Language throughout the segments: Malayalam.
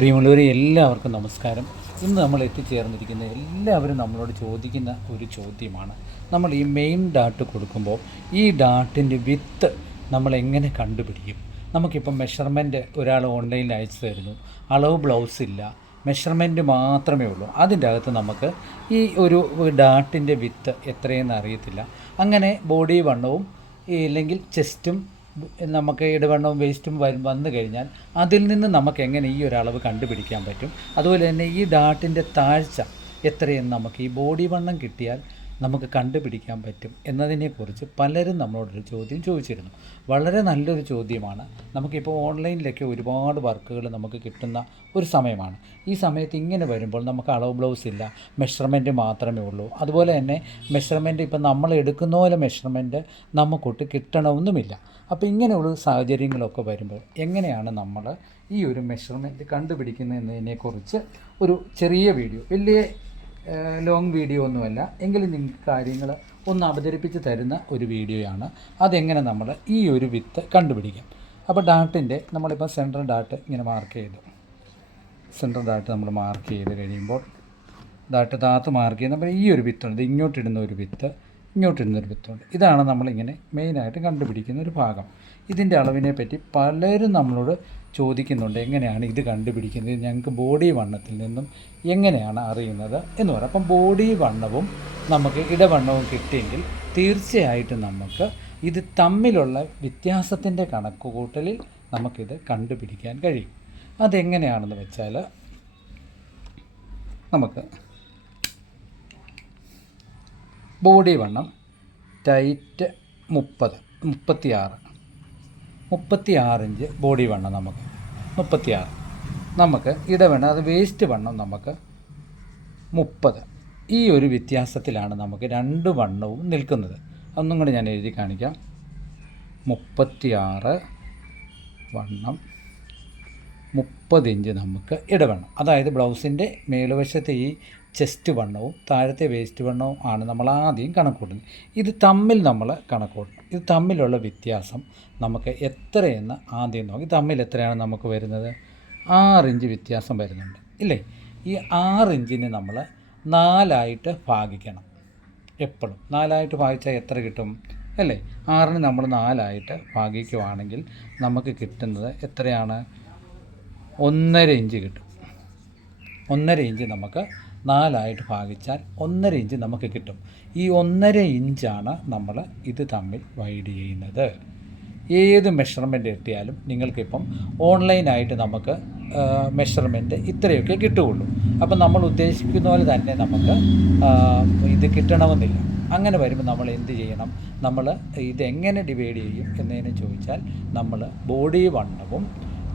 പ്രിയമുള്ളവരെ എല്ലാവർക്കും നമസ്കാരം. ഇന്ന് നമ്മൾ എത്തിച്ചേർന്നിരിക്കുന്ന എല്ലാവരും നമ്മളോട് ചോദിക്കുന്ന ഒരു ചോദ്യമാണ്. നമ്മൾ ഈ മെയിൻ ഡാട്ട് കൊടുക്കുമ്പോൾ ഈ ഡാട്ടിൻ്റെ വിത്ത് നമ്മൾ എങ്ങനെ കണ്ടുപിടിക്കും? നമുക്കിപ്പം മെഷർമെൻറ്റ് ഒരാൾ ഓൺലൈനിൽ അയച്ചു തരുന്നു, അളവ് ബ്ലൗസ് ഇല്ല, മെഷർമെൻറ്റ് മാത്രമേ ഉള്ളൂ. അതിൻ്റെ അകത്ത് നമുക്ക് ഈ ഒരു ഡാട്ടിൻ്റെ വിത്ത് എത്രയെന്ന് അറിയത്തില്ല. അങ്ങനെ ബോഡി വണ്ണവും ഇല്ലെങ്കിൽ ചെസ്റ്റും നമുക്ക് ഇടവണ്ണവും വേസ്റ്റും വന്നു കഴിഞ്ഞാൽ അതിൽ നിന്ന് നമുക്ക് എങ്ങനെ ഈ ഒരു അളവ് കണ്ടുപിടിക്കാൻ പറ്റും? അതുപോലെ തന്നെ ഈ ഡാട്ടിൻ്റെ താഴ്ച എത്രയെന്ന് നമുക്ക് ഈ ബോഡി വണ്ണം കിട്ടിയാൽ നമുക്ക് കണ്ടുപിടിക്കാൻ പറ്റും എന്നതിനെക്കുറിച്ച് പലരും നമ്മളോടൊരു ചോദ്യം ചോദിച്ചിരുന്നു. വളരെ നല്ലൊരു ചോദ്യമാണ്. നമുക്കിപ്പോൾ ഓൺലൈനിലൊക്കെ ഒരുപാട് വർക്കുകൾ നമുക്ക് കിട്ടുന്ന ഒരു സമയമാണ്. ഈ സമയത്ത് ഇങ്ങനെ വരുമ്പോൾ നമുക്ക് അളവ് ബ്ലൗസ് ഇല്ല, മെഷർമെൻറ്റ് മാത്രമേ ഉള്ളൂ. അതുപോലെ തന്നെ മെഷർമെൻറ്റ് ഇപ്പം നമ്മൾ എടുക്കുന്ന പോലെ മെഷർമെൻറ്റ് നമുക്കൊട്ട് കിട്ടണമെന്നുമില്ല. അപ്പോൾ ഇങ്ങനെയുള്ള സാഹചര്യങ്ങളൊക്കെ വരുമ്പോൾ എങ്ങനെയാണ് നമ്മൾ ഈ ഒരു മെഷർമെൻറ്റ് കണ്ടുപിടിക്കുന്നതിനെക്കുറിച്ച് ഒരു ചെറിയ വീഡിയോ, വലിയ ലോങ് വീഡിയോ ഒന്നുമല്ല എങ്കിലും നിങ്ങൾക്ക് കാര്യങ്ങൾ ഒന്ന് അവതരിപ്പിച്ച് തരുന്ന ഒരു വീഡിയോയാണ്. അതെങ്ങനെ നമ്മൾ ഈ ഒരു വിത്ത് കണ്ടുപിടിക്കാം. അപ്പോൾ ഡാട്ടിൻ്റെ നമ്മളിപ്പോൾ സെൻട്രൽ ഡാട്ട് ഇങ്ങനെ മാർക്ക് ചെയ്തു. സെൻട്രൽ ഡാട്ട് നമ്മൾ മാർക്ക് ചെയ്ത് കഴിയുമ്പോൾ ഡാട്ട് താത്ത് മാർക്ക് ചെയ്യുന്ന നമ്മൾ ഈ ഒരു വിത്തുണ്ട്, ഇങ്ങോട്ടിടുന്ന ഒരു വിത്ത്, ഇങ്ങോട്ടിടുന്നൊരു വിത്തുണ്ട്. ഇതാണ് നമ്മളിങ്ങനെ മെയിനായിട്ട് കണ്ടുപിടിക്കുന്ന ഒരു ഭാഗം. ഇതിൻ്റെ അളവിനെ പറ്റി പലരും നമ്മളോട് ചോദിക്കുന്നുണ്ട്, എങ്ങനെയാണ് ഇത് കണ്ടുപിടിക്കുന്നത്, ഞങ്ങൾക്ക് ബോഡി വണ്ണത്തിൽ നിന്നും എങ്ങനെയാണ് അറിയുന്നത് എന്ന് പറയാം. അപ്പം ബോഡി വണ്ണവും നമുക്ക് ഇടവണ്ണവും കിട്ടിയെങ്കിൽ തീർച്ചയായിട്ടും നമുക്ക് ഇത് തമ്മിലുള്ള വ്യത്യാസത്തിൻ്റെ കണക്കുകൂട്ടലിൽ നമുക്കിത് കണ്ടുപിടിക്കാൻ കഴിയും. അതെങ്ങനെയാണെന്ന് വെച്ചാൽ നമുക്ക് ബോഡി വണ്ണം ടൈറ്റ് 36 ഇഞ്ച് ബോഡി വണ്ണം നമുക്ക് 36. നമുക്ക് ഇടവണ്ണം അത് വേസ്റ്റ് വണ്ണം നമുക്ക് 30. ഈ ഒരു വ്യത്യാസത്തിലാണ് നമുക്ക് രണ്ട് വണ്ണവും നിൽക്കുന്നത്. ഒന്നും കൂടി ഞാൻ എഴുതി കാണിക്കാം. 36 വണ്ണം 30 ഇഞ്ച് നമുക്ക് ഇടവണ്ണം. അതായത് ബ്ലൗസിൻ്റെ മേലുവശത്തെ ഈ ചെസ്റ്റ് വണ്ണവും താഴത്തെ വേസ്റ്റ് വണ്ണവും ആണ് നമ്മൾ ആദ്യം കണക്കൂട്ടുന്നത്. ഇത് തമ്മിൽ നമ്മൾ കണക്കൂട്ടണം. ഇത് തമ്മിലുള്ള വ്യത്യാസം നമുക്ക് എത്രയെന്ന് ആദ്യം നോക്കി. തമ്മിൽ എത്രയാണ് നമുക്ക് വരുന്നത്? 6 ഇഞ്ച് വ്യത്യാസം വരുന്നുണ്ട് ഇല്ലേ? ഈ 6 ഇഞ്ചിനെ നമ്മൾ 4 ഭാഗിക്കണം. എപ്പോഴും 4 ഭാഗിച്ചാൽ എത്ര കിട്ടും അല്ലേ? 6 നമ്മൾ 4 ഭാഗിക്കുവാണെങ്കിൽ നമുക്ക് കിട്ടുന്നത് എത്രയാണ്? 1.5 ഇഞ്ച് കിട്ടും. 1.5 ഇഞ്ച് നമുക്ക് 4 ഭാഗിച്ചാൽ 1.5 ഇഞ്ച് നമുക്ക് കിട്ടും. ഈ 1.5 ഇഞ്ചാണ് നമ്മൾ ഇത് തമ്മിൽ വൈഡ് ചെയ്യുന്നത്. ഏത് മെഷർമെൻറ്റ് കിട്ടിയാലും നിങ്ങൾക്കിപ്പം ഓൺലൈനായിട്ട് നമുക്ക് മെഷർമെൻറ്റ് ഇത്രയൊക്കെ കിട്ടുകയുള്ളൂ. അപ്പം നമ്മൾ ഉദ്ദേശിക്കുന്ന പോലെ തന്നെ നമുക്ക് ഇത് കിട്ടണമെന്നില്ല. അങ്ങനെ വരുമ്പോൾ നമ്മൾ എന്ത് ചെയ്യണം? നമ്മൾ ഇതെങ്ങനെ ഡിവൈഡ് ചെയ്യും എന്നതിനെ ചോദിച്ചാൽ നമ്മൾ ബോഡി വണ്ണവും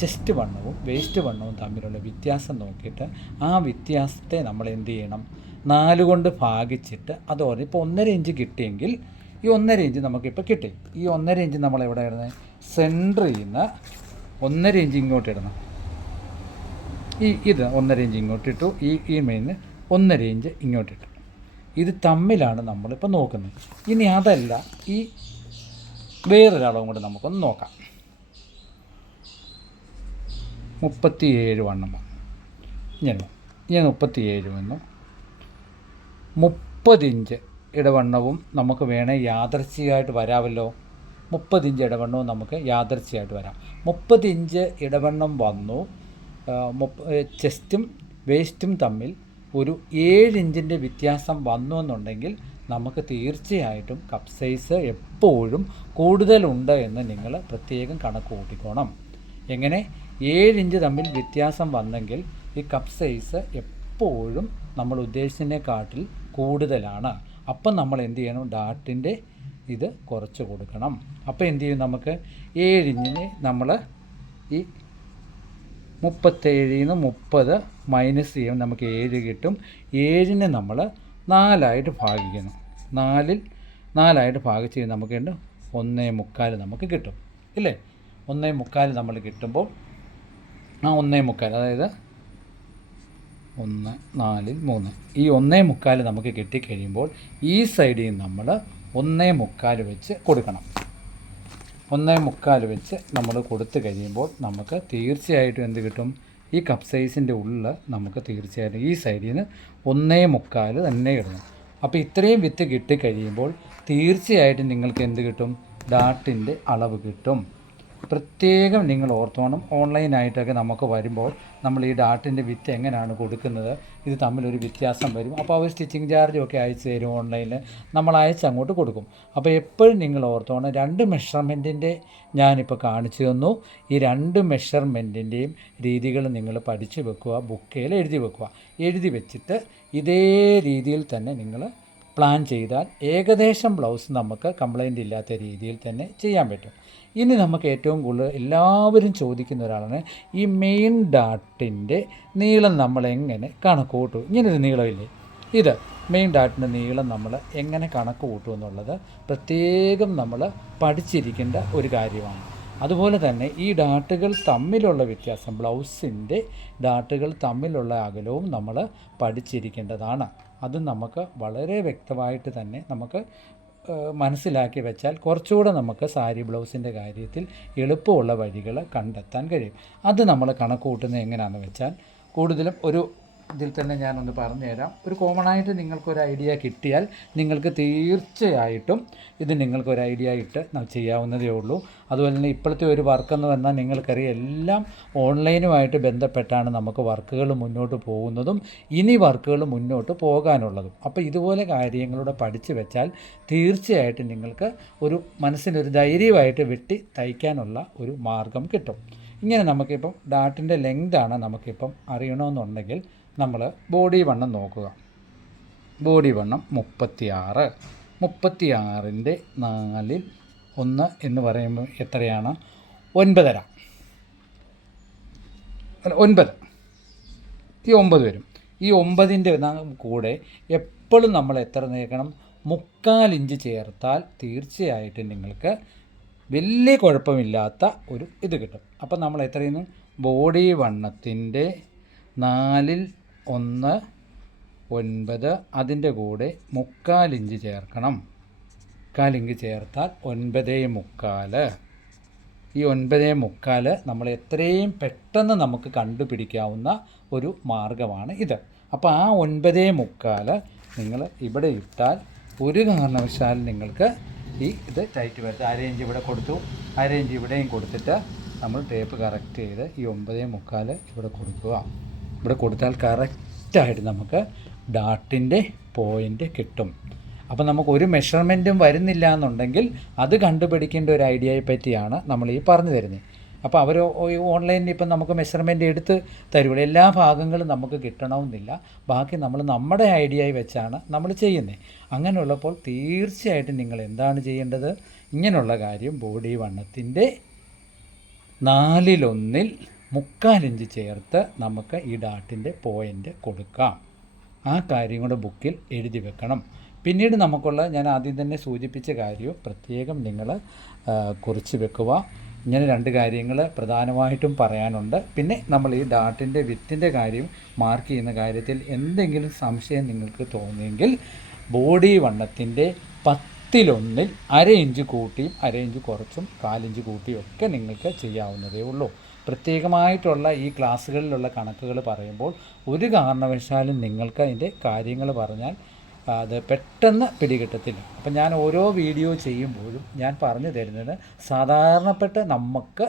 ചെസ്റ്റ് വണ്ണവും വേസ്റ്റ് വണ്ണവും തമ്മിലുള്ള വ്യത്യാസം നോക്കിയിട്ട് ആ വ്യത്യാസത്തെ നമ്മൾ എന്ത് ചെയ്യണം? 4 കൊണ്ട് ഭാഗിച്ചിട്ട് അത് ഇപ്പോൾ 1.5 ഇഞ്ച് കിട്ടിയെങ്കിൽ ഈ 1.5 ഇഞ്ച് നമുക്കിപ്പോൾ കിട്ടി. ഈ 1.5 ഇഞ്ച് നമ്മൾ എവിടെ ഇടുന്നത്? സെൻറ്ററിൽ നിന്ന് 1.5 ഇഞ്ച് ഇങ്ങോട്ട് ഇടണം. ഇത് 1.5 ഇഞ്ച് ഇങ്ങോട്ടിട്ടു, ഈ മെയിന് 1.5 ഇഞ്ച് ഇങ്ങോട്ടിട്ടു. ഇത് തമ്മിലാണ് നമ്മളിപ്പോൾ നോക്കുന്നത്. ഇനി അതല്ല, ഈ വേറൊരളവും കൂടെ നമുക്കൊന്ന് നോക്കാം. 37 വണ്ണം ഞാൻ 37 വന്നു. 30 ഇഞ്ച് ഇടവണ്ണവും നമുക്ക് വേണേൽ യാദൃച്ഛികമായിട്ട് വരാമല്ലോ. 30 ഇഞ്ച് ഇടവണ്ണവും നമുക്ക് യാദൃച്ഛികമായിട്ട് വരാം. 30 ഇഞ്ച് ഇടവണ്ണം വന്നു. ചെസ്റ്റും വേസ്റ്റും തമ്മിൽ ഒരു 7 ഇഞ്ചിൻ്റെ വ്യത്യാസം വന്നു എന്നുണ്ടെങ്കിൽ നമുക്ക് തീർച്ചയായിട്ടും കപ്പ് സൈസ് എപ്പോഴും കൂടുതലുണ്ട് എന്ന് നിങ്ങൾ പ്രത്യേകം കണക്ക് കൂട്ടിക്കോണം. എങ്ങനെ? 7 ഇഞ്ച് തമ്മിൽ വ്യത്യാസം വന്നെങ്കിൽ ഈ കപ്പ് സൈസ് എപ്പോഴും നമ്മൾ ഉദ്ദേശിച്ചതിനെക്കാട്ടിൽ കൂടുതലാണ്. അപ്പം നമ്മൾ എന്ത് ചെയ്യണം? ഡാട്ടിൻ്റെ ഇത് കുറച്ച് കൊടുക്കണം. അപ്പോൾ എന്ത് ചെയ്യും? നമുക്ക് 7 ഇഞ്ചിന് നമ്മൾ ഈ 37 30 മൈനസ് ചെയ്യും, നമുക്ക് 7 കിട്ടും. 7നെ നമ്മൾ 4 ഭാഗിക്കുന്നു. 4 ഭാഗിച്ച് നമുക്ക് 1.25 നമുക്ക് കിട്ടും ഇല്ലേ? 1.25 നമ്മൾ കിട്ടുമ്പോൾ ആ 1.25, അതായത് 1 4 3, ഈ 1.25 നമുക്ക് കിട്ടിക്കഴിയുമ്പോൾ ഈ സൈഡിൽ നമ്മൾ 1.25 വെച്ച് കൊടുക്കണം. 1.25 വെച്ച് നമ്മൾ കൊടുത്തു കഴിയുമ്പോൾ നമുക്ക് തീർച്ചയായിട്ടും എന്ത് കിട്ടും? ഈ കപ്പ് സൈസിൻ്റെ ഉള്ളിൽ നമുക്ക് തീർച്ചയായിട്ടും ഈ സൈഡിൽ നിന്ന് 1.25 തന്നെ ഇടണം. അപ്പോൾ ഇത്രയും വിത്ത് കിട്ടിക്കഴിയുമ്പോൾ തീർച്ചയായിട്ടും നിങ്ങൾക്ക് എന്ത് കിട്ടും? ഡാട്ടിൻ്റെ അളവ് കിട്ടും. പ്രത്യേകം നിങ്ങൾ ഓർത്തോണം, ഓൺലൈനായിട്ടൊക്കെ നമുക്ക് വരുമ്പോൾ നമ്മൾ ഈ ഡാട്ടിൻ്റെ വിത്ത് എങ്ങനെയാണ് കൊടുക്കുന്നത്, ഇത് തമ്മിലൊരു വ്യത്യാസം വരും. അപ്പോൾ അവർ സ്റ്റിച്ചിങ് ചാർജും ഒക്കെ അയച്ചു തരും ഓൺലൈനിൽ, നമ്മൾ അയച്ച് അങ്ങോട്ട് കൊടുക്കും. അപ്പോൾ എപ്പോഴും നിങ്ങൾ ഓർത്തോണം, 2 മെഷർമെൻറ്റിൻ്റെ ഞാനിപ്പോൾ കാണിച്ചു തന്നു. ഈ 2 മെഷർമെൻറ്റിൻ്റെയും രീതികൾ നിങ്ങൾ പഠിച്ച് വെക്കുക, ബുക്കിൽ എഴുതി വെക്കുക. എഴുതി വെച്ചിട്ട് ഇതേ രീതിയിൽ തന്നെ നിങ്ങൾ പ്ലാൻ ചെയ്താൽ ഏകദേശം ബ്ലൗസ് നമുക്ക് കംപ്ലൈൻ്റ് ഇല്ലാത്ത രീതിയിൽ തന്നെ ചെയ്യാൻ പറ്റും. ഇനി നമുക്ക് ഏറ്റവും കൂടുതൽ എല്ലാവരും ചോദിക്കുന്ന ഒരാളാണ്, ഈ മെയിൻ ഡാട്ടിൻ്റെ നീളം നമ്മൾ എങ്ങനെ കണക്ക് കൂട്ടും? ഇങ്ങനൊരു നീളമില്ലേ, ഇത് മെയിൻ ഡാട്ടിൻ്റെ നീളം നമ്മൾ എങ്ങനെ കണക്ക് കൂട്ടും എന്നുള്ളത് പ്രത്യേകം നമ്മൾ പഠിച്ചിരിക്കേണ്ട ഒരു കാര്യമാണ്. അതുപോലെ തന്നെ ഈ ഡാട്ടുകൾ തമ്മിലുള്ള വ്യത്യാസം, ബ്ലൗസിൻ്റെ ഡാട്ടുകൾ തമ്മിലുള്ള അകലവും നമ്മൾ പഠിച്ചിരിക്കേണ്ടതാണ്. അത് നമുക്ക് വളരെ വ്യക്തമായിട്ട് തന്നെ നമുക്ക് മനസ്സിലാക്കി വെച്ചാൽ കുറച്ചുകൂടെ നമുക്ക് സാരി ബ്ലൗസിൻ്റെ കാര്യത്തിൽ എളുപ്പമുള്ള വഴികൾ കണ്ടെത്താൻ കഴിയും. അത് നമ്മൾ കണക്ക് കൂട്ടുന്നത് എങ്ങനെയാണെന്ന് വെച്ചാൽ, കൂടുതലും ഒരു ഇതിൽ തന്നെ ഞാനൊന്ന് പറഞ്ഞുതരാം. ഒരു കോമണായിട്ട് നിങ്ങൾക്കൊരു ഐഡിയ കിട്ടിയാൽ നിങ്ങൾക്ക് തീർച്ചയായിട്ടും ഇത് നിങ്ങൾക്കൊരു ഐഡിയ ഇട്ട് ചെയ്യാവുന്നതേ ഉള്ളൂ. അതുപോലെ തന്നെ ഇപ്പോഴത്തെ ഒരു വർക്കെന്ന് പറഞ്ഞാൽ നിങ്ങൾക്കറിയാം, എല്ലാം ഓൺലൈനുമായിട്ട് ബന്ധപ്പെട്ടാണ് നമുക്ക് വർക്കുകൾ മുന്നോട്ട് പോകുന്നതും ഇനി വർക്കുകൾ മുന്നോട്ട് പോകാനുള്ളതും. അപ്പോൾ ഇതുപോലെ കാര്യങ്ങളൂടെ പഠിച്ചു വെച്ചാൽ തീർച്ചയായിട്ടും നിങ്ങൾക്ക് ഒരു മനസ്സിനൊരു ധൈര്യമായിട്ട് വെട്ടി തയ്ക്കാനുള്ള ഒരു മാർഗം കിട്ടും. ഇങ്ങനെ നമുക്കിപ്പം ഡാട്ടിൻ്റെ ലെങ്താണ് നമുക്കിപ്പം അറിയണമെന്നുണ്ടെങ്കിൽ നമ്മൾ ബോഡി വണ്ണം നോക്കുക. ബോഡി വണ്ണം 36. 36ൻ്റെ 4/1 എന്ന് പറയുമ്പോൾ എത്രയാണ്? 9.5. 9. ഈ 9 വരും. ഈ 9ൻ്റെ കൂടെ എപ്പോഴും നമ്മൾ എത്ര നേക്കണം? 3/4 ഇഞ്ച് ചേർത്താൽ തീർച്ചയായിട്ടും നിങ്ങൾക്ക് വലിയ കുഴപ്പമില്ലാത്ത ഒരു ഇത് കിട്ടും. അപ്പം നമ്മൾ എത്രയെന്ന് ബോഡി വണ്ണത്തിൻ്റെ 4/1 9, അതിൻ്റെ കൂടെ 3/4 ഇഞ്ച് ചേർക്കണം. 3/4 ഇഞ്ച് ചേർത്താൽ 9.25. ഈ 9.25 നമ്മൾ എത്രയും പെട്ടെന്ന് നമുക്ക് കണ്ടുപിടിക്കാവുന്ന ഒരു മാർഗമാണ് ഇത്. അപ്പോൾ ആ 9.25 നിങ്ങൾ ഇവിടെ ഇട്ടാൽ ഒരു കാരണവശാലും നിങ്ങൾക്ക് ഇത് ടൈറ്റ് വരുത്തുക. 1/2 ഇഞ്ച് ഇവിടെ കൊടുത്തു, 1/2 ഇഞ്ച് ഇവിടെയും കൊടുത്തിട്ട് നമ്മൾ ടേപ്പ് കറക്റ്റ് ചെയ്ത് ഈ 9.25 ഇവിടെ കൊടുക്കുക. ഇവിടെ കൊടുത്താൽ കറക്റ്റായിട്ട് നമുക്ക് ഡാട്ടിൻ്റെ പോയിൻ്റ് കിട്ടും. അപ്പോൾ നമുക്ക് ഒരു മെഷർമെൻറ്റും വരുന്നില്ല എന്നുണ്ടെങ്കിൽ അത് കണ്ടുപിടിക്കേണ്ട ഒരു ഐഡിയയെ പറ്റിയാണ് നമ്മൾ ഈ പറഞ്ഞു തരുന്നത്. അപ്പോൾ അവർ ഓൺലൈനിൽ ഇപ്പം നമുക്ക് മെഷർമെൻറ്റ് എടുത്ത് തരുള്ളൂ. എല്ലാ ഭാഗങ്ങളും നമുക്ക് കിട്ടണമെന്നില്ല. ബാക്കി നമ്മൾ നമ്മുടെ ഐഡിയയിൽ വെച്ചാണ് നമ്മൾ ചെയ്യുന്നത്. അങ്ങനെയുള്ളപ്പോൾ തീർച്ചയായിട്ടും നിങ്ങൾ എന്താണ് ചെയ്യേണ്ടത്? ഇങ്ങനെയുള്ള കാര്യം ബോഡി വണ്ണത്തിൻ്റെ 4/1 3/4 ഇഞ്ച് ചേർത്ത് നമുക്ക് ഈ ഡാട്ടിൻ്റെ പോയിൻ്റ് കൊടുക്കാം. ആ കാര്യം കൂടെ ബുക്കിൽ എഴുതി വെക്കണം. പിന്നീട് നമുക്കുള്ള ഞാൻ ആദ്യം തന്നെ സൂചിപ്പിച്ച കാര്യവും പ്രത്യേകം നിങ്ങൾ കുറിച്ച് വെക്കുക. ഇങ്ങനെ 2 കാര്യങ്ങൾ പ്രധാനമായിട്ടും പറയാനുണ്ട്. പിന്നെ നമ്മൾ ഈ ഡാട്ടിൻ്റെ വിത്തിൻ്റെ കാര്യം മാർക്ക് ചെയ്യുന്ന കാര്യത്തിൽ എന്തെങ്കിലും സംശയം നിങ്ങൾക്ക് തോന്നിയെങ്കിൽ ബോഡി വണ്ണത്തിൻ്റെ 10/1 1/2 ഇഞ്ച് കൂട്ടിയും 1/2 ഇഞ്ച് കുറച്ചും 1/4 ഇഞ്ച് കൂട്ടിയും ഒക്കെ നിങ്ങൾക്ക് ചെയ്യാവുന്നതേ ഉള്ളൂ. പ്രത്യേകമായിട്ടുള്ള ഈ ക്ലാസ്സുകളിലുള്ള കണക്കുകൾ പറയുമ്പോൾ ഒരു കാരണവശാലും നിങ്ങൾക്ക് അതിൻ്റെ കാര്യങ്ങൾ പറഞ്ഞാൽ അത് പെട്ടെന്ന് പിടികിട്ടത്തില്ല. അപ്പം ഞാൻ ഓരോ വീഡിയോ ചെയ്യുമ്പോഴും ഞാൻ പറഞ്ഞു തരുന്നത് സാധാരണപ്പെട്ട നമുക്ക്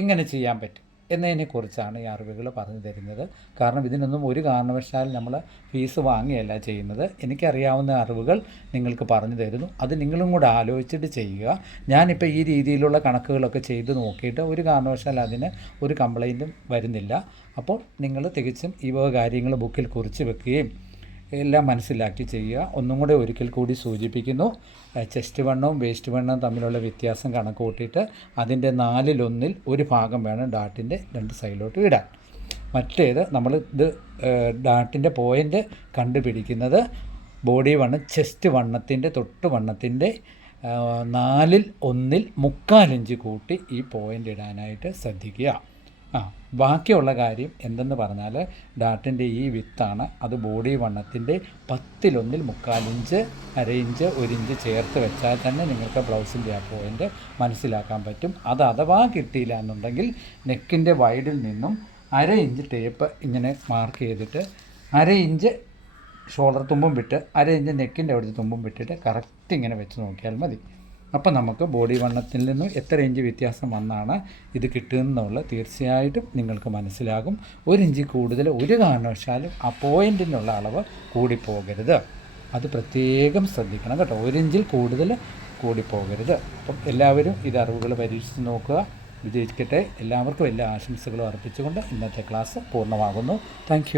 എങ്ങനെ ചെയ്യാൻ പറ്റും എന്നതിനെക്കുറിച്ചാണ് ഈ അറിവുകൾ പറഞ്ഞു തരുന്നത്. കാരണം ഇതിനൊന്നും ഒരു കാരണവശാലും നമ്മൾ ഫീസ് വാങ്ങിയല്ല ചെയ്യുന്നത്. എനിക്കറിയാവുന്ന അറിവുകൾ നിങ്ങൾക്ക് പറഞ്ഞു തരുന്നു. അത് നിങ്ങളും കൂടെ ആലോചിച്ചിട്ട് ചെയ്യുക. ഞാനിപ്പോൾ ഈ രീതിയിലുള്ള കണക്കുകളൊക്കെ ചെയ്ത് നോക്കിയിട്ട് ഒരു കാരണവശാലും അതിന് ഒരു കംപ്ലൈൻറ്റും വരുന്നില്ല. അപ്പോൾ നിങ്ങൾ തികച്ചും ഈ വക കാര്യങ്ങൾ ബുക്കിൽ കുറിച്ച് വെക്കുകയും എല്ലാം മനസ്സിലാക്കി ചെയ്യുക. ഒന്നും കൂടെ ഒരിക്കൽ കൂടി സൂചിപ്പിക്കുന്നു, ചെസ്റ്റ് വണ്ണവും വേസ്റ്റ് വണ്ണവും തമ്മിലുള്ള വ്യത്യാസം കണക്ക് കൂട്ടിയിട്ട് അതിൻ്റെ 4/1 ഒരു ഭാഗം വേണം ഡാട്ടിൻ്റെ 2 സൈഡിലോട്ട് ഇടാൻ. മറ്റേത് നമ്മൾ ഇത് ഡാട്ടിൻ്റെ പോയിൻ്റ് കണ്ടുപിടിക്കുന്നത് ബോഡി വണ്ണം ചെസ്റ്റ് വണ്ണത്തിൻ്റെ തൊട്ട് വണ്ണത്തിൻ്റെ 4/1 3/4 ഇഞ്ച് കൂട്ടി ഈ പോയിൻ്റ് ഇടാനായിട്ട് ശ്രദ്ധിക്കുക. ബാക്കിയുള്ള കാര്യം എന്തെന്ന് പറഞ്ഞാൽ ഡാട്ടിൻ്റെ ഈ വിത്താണ്. അത് ബോഡി വണ്ണത്തിൻ്റെ 10/1 3/4 ഇഞ്ച് 1/2 ഇഞ്ച് 1 ഇഞ്ച് ചേർത്ത് വെച്ചാൽ തന്നെ നിങ്ങൾക്ക് ബ്ലൗസിൻ്റെ ആ പോയിൻ്റ് മനസ്സിലാക്കാൻ പറ്റും. അത് അഥവാ കിട്ടിയില്ല എന്നുണ്ടെങ്കിൽ നെക്കിൻ്റെ വൈഡിൽ നിന്നും 1/2 ഇഞ്ച് ടേപ്പ് ഇങ്ങനെ മാർക്ക് ചെയ്തിട്ട് 1/2 ഇഞ്ച് ഷോൾഡർ തുമ്പും വിട്ട് 1/2 ഇഞ്ച് നെക്കിൻ്റെ അവിടുത്തെ തുമ്പും വിട്ടിട്ട് കറക്റ്റ് ഇങ്ങനെ വെച്ച് നോക്കിയാൽ മതി. അപ്പോൾ നമുക്ക് ബോഡി വണ്ണത്തിൽ നിന്നും എത്ര ഇഞ്ച് വ്യത്യാസം വന്നാണ് ഇത് കിട്ടുമെന്നുള്ളത് തീർച്ചയായിട്ടും നിങ്ങൾക്ക് മനസ്സിലാകും. 1 ഇഞ്ച് കൂടുതൽ ഒരു കാരണവശാലും ആ പോയിൻറ്റിനുള്ള അളവ് കൂടിപ്പോകരുത്. അത് പ്രത്യേകം ശ്രദ്ധിക്കണം കേട്ടോ. 1 ഇഞ്ചിൽ കൂടുതൽ കൂടിപ്പോകരുത്. അപ്പം എല്ലാവരും ഇത് അറിവുകൾ പരീക്ഷിച്ച് നോക്കുക. വിജയിക്കട്ടെ. എല്ലാവർക്കും എല്ലാ ആശംസകളും അർപ്പിച്ചുകൊണ്ട് ഇന്നത്തെ ക്ലാസ് പൂർണ്ണമാകുന്നു. താങ്ക്